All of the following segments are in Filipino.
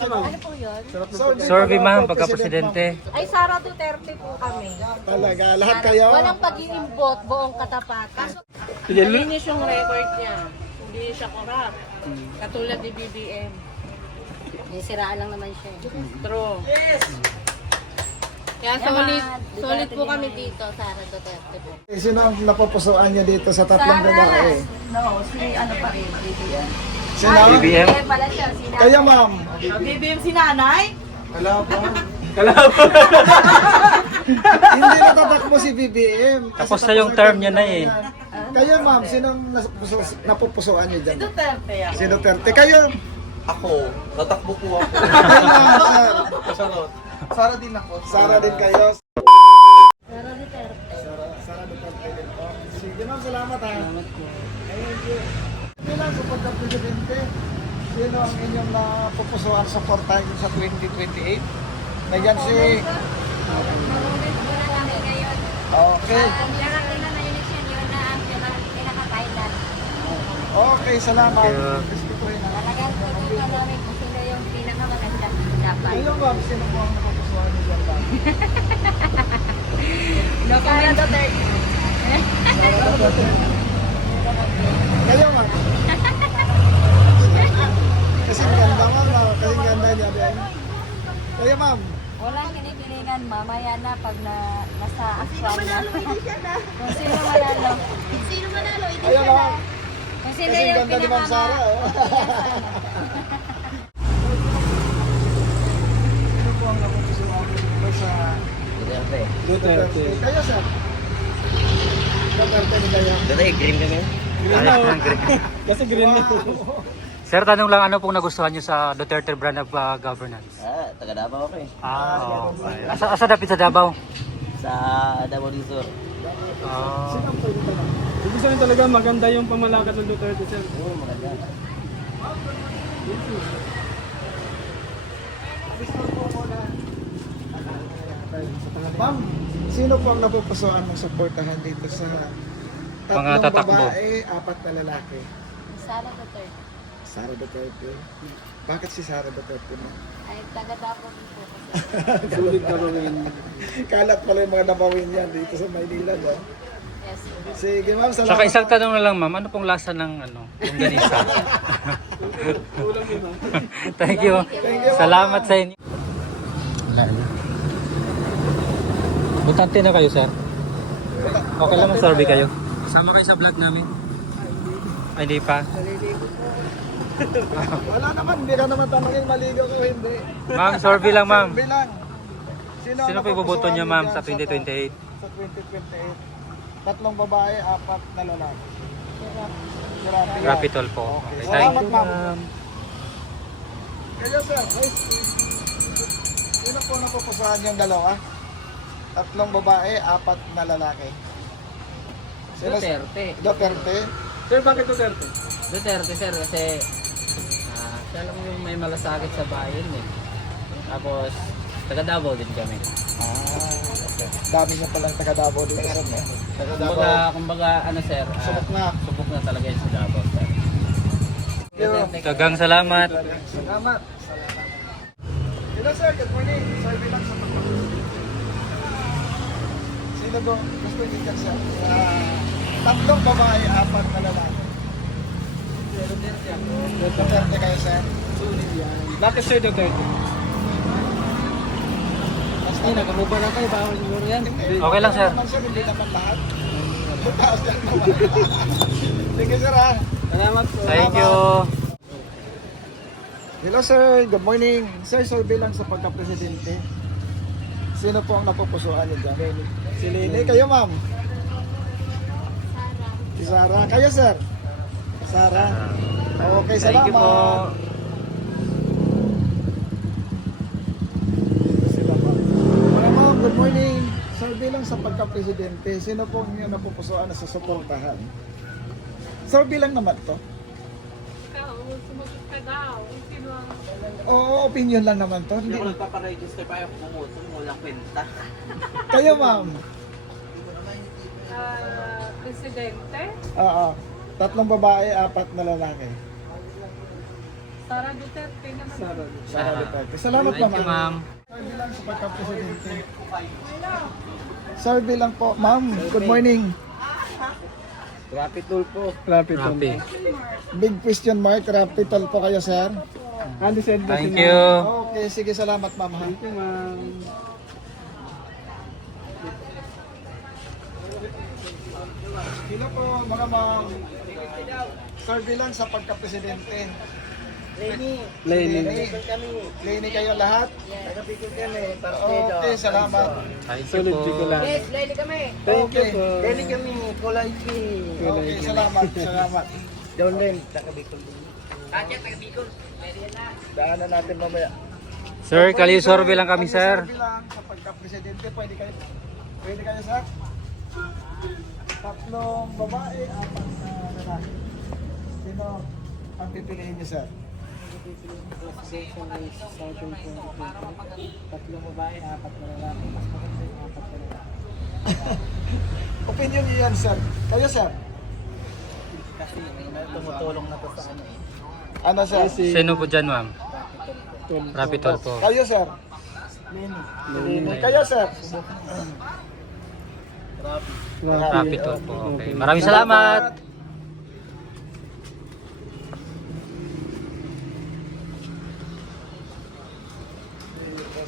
Ano po yun? Survey ma'am, pagka-presidente. Ay, Sara Duterte po kami. Talaga, lahat kayo. Walang pag-iimbot, buong katapatan. Malinis yung record niya. Hindi siya corrupt. Katulad ni BBM. Siraan lang naman siya. True. Kaya solid po kami dito, Sara Duterte po. Sino ang napupusuan niyo dito sa tatlong babae? No, si ano pa rin, BBM. Sino? BBM? Pala siya, si Kayo, ma'am. BBM si nanay? Hindi natatakbo si BBM. Kasi Tapos na yung term niya na eh. Kayo, ma'am, sino ang napupusuan niyo dyan? Duterte yan. Si Duterte. Kayo, Ako, tatakbo po ako. kayo ma'am, sir. Charot. Sara din ako. Sara din kayo. Sara Duterte. Sara Duterte din po. Sige, ma'am, salamat ha. Salamat po. Thank you. Bilang sa pagka-presidente, sino ang inyong napupusuan supportahan sa 2028? Nagyan si... Okay. Okay, salamat. Thank you. Gusto ko rin ha. Talagang tutukan namin kung sino yung pinakamaganda dapat. Kayo, ma'am, sino po ang napupusuan niyo dyan ba? Sara Duterte. Sara Duterte. Kayo, ma'am. Kasing ganda, ma'am. Kasing ganda niya din. Kayo, ma'am. Walang kinikilingan, mamaya na pag nasa actual na. Kung sino manalo. Sino manalo, hindi Kayo, ma'am. Kung sino Kasing yung ganda ni Ma'am Sara. Oh. Sino po ang napupusuan dito sa Duterte? Kayo, sir. Duterte ni kayo. Green kami. Kasi green na. Sir, tanong lang, ano pong nagustuhan niyo sa Duterte brand of governance? Taga Davao ako eh. Okay. Asa dapit sa Davao? Sa Davao del Sur. Sino ang pwede tanong? Ibig sabihin talaga maganda yung pamalakat ng Duterte, sir. Oo, maganda. Ma'am, sino po ang napupusuan mong suportahan dito sa Mga tatlong tatakbo. babae, apat na lalaki? Sara Duterte. Sara Duterte. Bakit si Sara Duterte mo? Ay, taga-dapo din po kasi. Sulit ka rin. Kalat pala yung mga nabawin yan dito sa Maynila, no? Yes. Sige ma'am, salamat. Saka isang tanong na lang ma'am, ano pong lasa ng longganisa? Thank you. Salamat sa inyo. Butante na kayo, sir. Okay lang mag-survey kayo. Sama kayo sa vlog namin. Ay, hindi pa. Wala naman, hindi ka naman tanongin maligo ko, hindi. Ma'am, survey lang ma'am. Bilang. Sino ang po iboboto niyo ma'am sa napupusuan niyo dyan 2028? Sa 2028. Tatlong babae, apat na lalaki. Grabe. Rapitol po. Okay. Okay, thank Salamat, you ma'am. ma'am. Kayo, sir. Sino po napupusuan yung dalawa? Tatlong babae, apat na lalaki. Duterte. Duterte. Sir, bakit Duterte? Duterte sir kasi siya lang yung may malasakit sa bayan eh. Tapos taga Davao din kami. Dami niya palang taga-Davao dito sa mga. Kumbaga ano sir, Subok na. na talaga yun sa Davao sir. Dagang salamat. Salamat. Hello sir, good morning. Survey lang sa pagpapalala. Sino po gusto niyo dyan sir? Tatlong babae, apat na lalaki. Duterte kayo sir? Bakit sir Duterte? Ay, nakamuba na kayo. Bawal siguro yan. Okay lang, sir. Hindi naman lahat. Taas lang naman. Sige sir ha. Salamat po. Thank you. Hello sir, good morning. Sir, survey lang sa pagka-presidente. Sino po ang napupusuan niyo dyan? Si Lili. Kayo ma'am? Si Sara. Kayo sir? Sara. Okay, salamat. Thank you po. Good morning. Survey lang sa pagka-presidente. Sino po ang inyong napupusuan na susuportahan? Survey lang naman to. Ikaw, sumagot ka daw. Sino ang... Oo, opinion lang naman to. Hindi Hindi. ko nagpaparegister pa yung pumoto, walang kwenta. Kayo ma'am? Presidente? Oo. Tatlong babae, apat na lalaki. Sara. Sara Duterte. Salamat Thank you, ma'am. ma'am. Survey lang sa pagka-presidente. Survey lang po, ma'am. Good morning. Rapid Tulpo. Rapid Rapi. Big question mark, capital po kayo, sir. Andy said that Thank si you. Okay, sige, salamat ma'am. Ha? Thank you, ma'am. Hello po, mga ma'am. Survey lang sa pagka-presidente. Lenny. Lenny kayo lahat? Okay, salamat. Thank you Solid po. Bicolano. Lady kami. Thank you Okay. po. Okay, salamat. Salamat. Down din. Daanan natin mamaya. Sir, kali-survey lang kami, sir. Survey lang sa pagka-presidente. Pwede kayo, sir? 3 babae, 4 na lalaki. Sino ang pipiliin niyo, sir? Opinion niyo yan, sir. Kayo, sir? Tumutulong na to sa ano eh. Ano, sir? Sino po dyan, ma'am? Rapi Tulpo. Kayo, sir? Kayo, sir? Rapi Tulpo. Okay. Maraming salamat.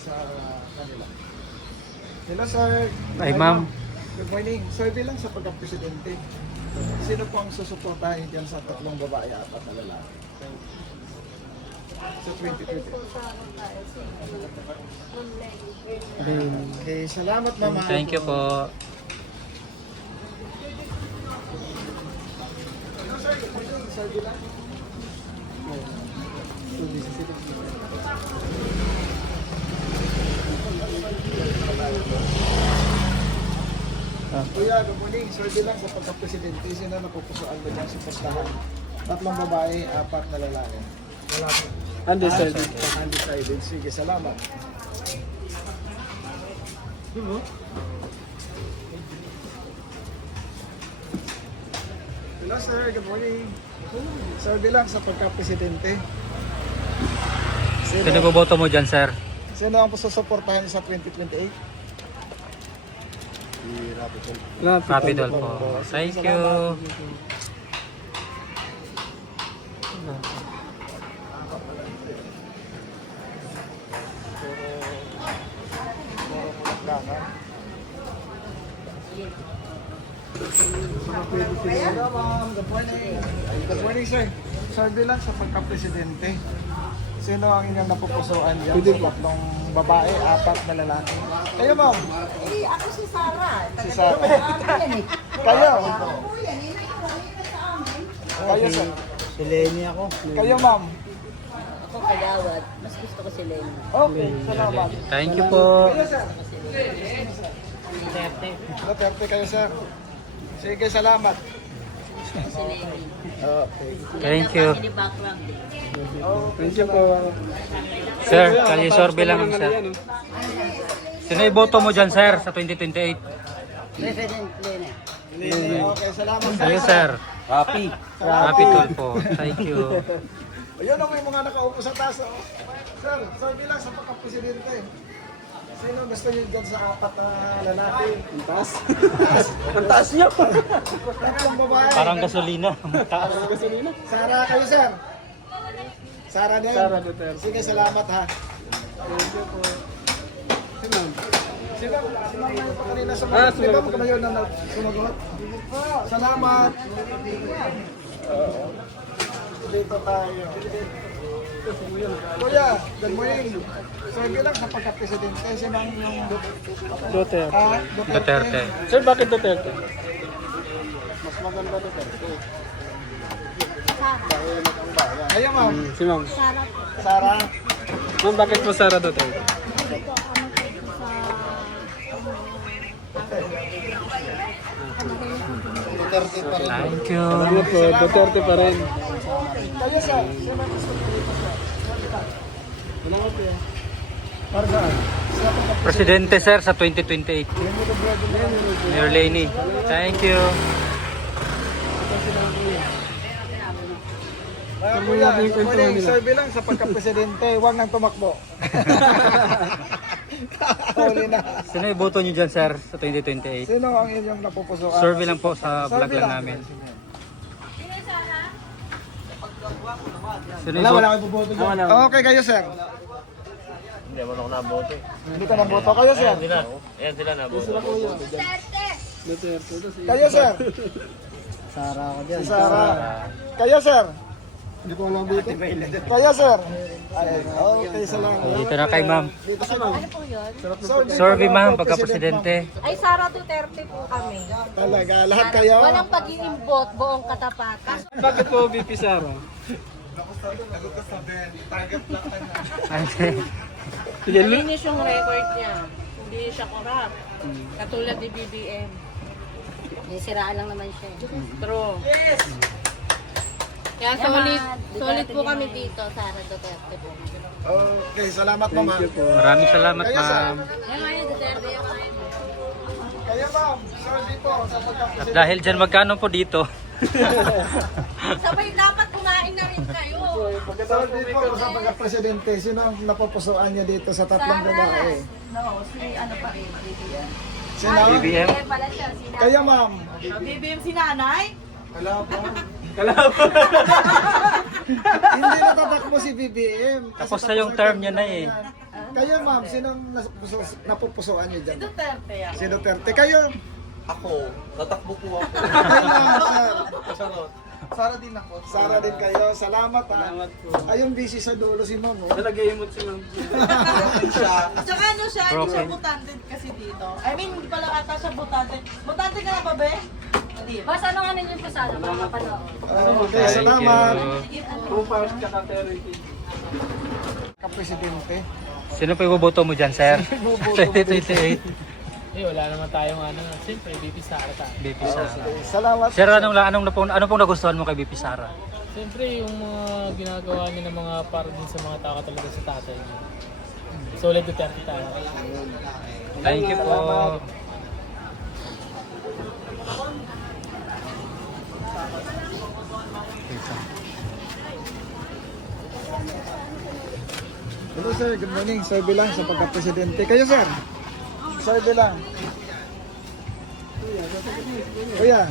Sa kanila. Hello, sir. Ay, ma'am. Good morning. Survey lang sa pagka-presidente. Sino po ang susuportahin dyan sa 3 babae at 4 na lalaki? Sa 2020. Okay, salamat mama. Thank you po. Hello, sir. Good morning. Survey lang. Kuya, good morning. Survey lang sa pagka-presidente. Sino napupusuan mo dyan sa postahan? 3 babae, 4 na lalaki. Undecided. Undecided. Sige, salamat. Hello sir, good morning. Survey lang sa pagka-presidente. Sino boboto mo dyan, sir? Sino ang susuportahan sa 2028? Rapi Tulpo. Thank you. Hello ma'am, good morning. Good morning sir. Survey lang sa pagka-presidente. Sino ang inyong napupusuan dyan sa 3 babae, 4 na lalaki? Kayo ma'am? Ako si Sarah. Si Sarah. Kayo? Kayo sir? Si Lenny ako. Kayo ma'am? Ako kagawad. Mas gusto ko si Lenny. Okay, salamat. Thank you po. Kayo sir? Duterte kayo sir. Sige, salamat. Si Lenny. Okay. Thank you. Hindi background eh. Thank you po. Sir, kali-survey lang kami, sir. Sino iboto mo dyan, sir, sa 2028? President Lenny. Okay, salamat Kayo, sir. Happy. Rapi Tulpo. Thank you. Ayun ako yung mga nakaupo sa taas. Oh. Sir, survey lang sa pagka-presidente. Sino gusto niyo dyan sa 4 na lalaki? Ang taas. Ang taas niya pa. 3 babae. Parang gasolina. Taas. Sara kayo, sir. Sara din. Sara Duterte. Sige, salamat ha. Thank you po. Si ma'am. Sino yung pa kanina sa Ah, mga? Di ba sumagot. mo kayo na sumagot? Salamat. Dito tayo. Kuya, good morning. Survey lang sa pagka-presidente. Sino ang yung Duterte. Duterte. Sir, bakit Duterte? Mas maganda Duterte. Ayo ma'am. Si ma'am. Sara. Ma'am, bakit po Sara Duterte? Duterte pa rin. Thank you. Salamat po. Duterte pa rin. Kayo sir, sino ang gusto niyo dito sir? Salamat po. Para saan? Sino ang pagka- Presidente, sir, sa 2028. Mayor Lenny. Thank you. Kuya, morning, survey lang sa pagka-presidente, huwag nang tumakbo. Huli na. Sino iboto nyo dyan, sir, sa 2028? Sino ang inyong napupusuan? Survey lang po sa vlog Survey lang namin. Sino Wala, iboto? wala kayo boboto dyan. Okay, kayo sir. Hindi, wala ko naboto eh. Hindi ka naboto. Kayo sir. Ayan sila naboto. Kayo sir. Sara ako dyan. Si Sarah. Kayo sir. Hindi ko alam dito. Kayo sir. Ay, okay, salamat. Dito na kay ma'am. Dito sa ma'am. Ano po yun? Survey ma'am, pagka-presidente. Ay, Sara Duterte po kami. Talaga, lahat kayo. Walang pag-iimbot, buong katapatan. Bakit po VP Sara? Malinis yung record niya. Hindi siya corrupt. Katulad ni BBM. Siraan lang naman siya. True. Kaya solid po kami dito, Sara Duterte po. Okay, salamat mama. Maraming salamat, Kayo, sir. ma'am. Kayo ma'am, survey po sa At pagka-presidente. dahil dyan, magkano po dito? Sabay dapat kumain na rin kayo. Survey po sa pagka-presidente. Sino ang napupusuan niyo dito sa tatlong babae? No, si ano pa rin. Sino? BBM? Pala siya, si Kayo ma'am. BBM si nanay? Hindi natatakbo si BBM. Kasi Tapos na yung term niya na eh. Kayo ma'am, sinong napupusuan niyo dyan? Duterte yan. Si Duterte. Kayo? Ako, tatakbo po ako. Kayo ma'am, sir. Sara din ako. Sara din kayo. Salamat ha. Salamat po. Ayun, busy sa dulo si ma'am. Oh. Nag-i-emote si ma'am. Tsaka ano siya, hindi siya Broken. butante kasi dito. I mean, hindi pala ata siya butante. Butante ka na ba, be? Hindi. Boss, ano nga ninyo po sana para mapanood? Okay, Thank salamat. you. Tupac tsaka Terry. Kapresidente. Sino po iboboto mo dyan, sir? 2028. Eh, wala naman tayong ano. Siyempre, BP Sara tayo. BP Sara. Salamat. Sir, ano pong nagustuhan mo kay BP Sara? Siyempre, yung mga ginagawa niya ng mga para din sa mga tao talaga sa tatay niya. Solid Duterte tayo. Thank you po. Hello sir, good morning. Survey lang sa pagka-presidente. Kayo sir? Survey lang. Kuya,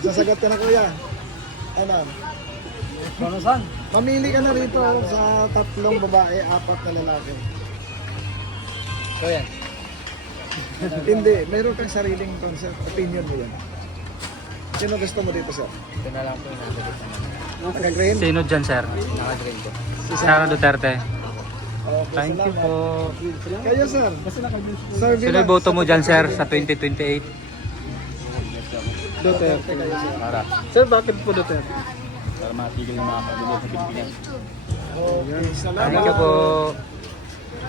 sasagot ka na kuya. Ano? Banasan. Mamili ka na rito sa tatlong babae, apat na lalaki. So yan. Hindi, meron kang sariling concept, opinion mo yan. Sino gusto mo dito sir? Ito na lang po yung Taga-green? Sino dyan, sir? Naka-green po. Sara Duterte. Okay, Thank you salamat. po. Kayo sir? Survey Sino lang iboto sa mo dyan, sir, sa pagka-presidente. 2028? Duterte. Kayo sir. Sir, bakit po Duterte? Para matigil yung mga kagulo sa Pilipinas. Okay, salamat. Thank you po.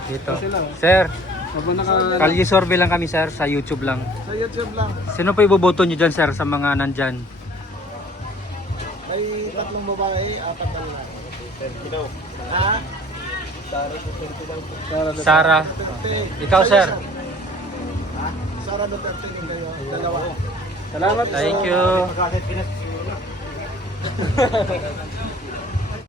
Dito. Sir, Habang kalye survey lang kami, sir, sa YouTube lang. Sa YouTube lang. Sino po iboboto nyo dyan, sir, sa mga nandyan? May tatlong babae, apat na lalaki. Ha? Sara. Duterte. Ikaw, Kayo, sir. Ha? Sara Duterte yung kayo. Dalawa. Salamat. Thank you. Bakit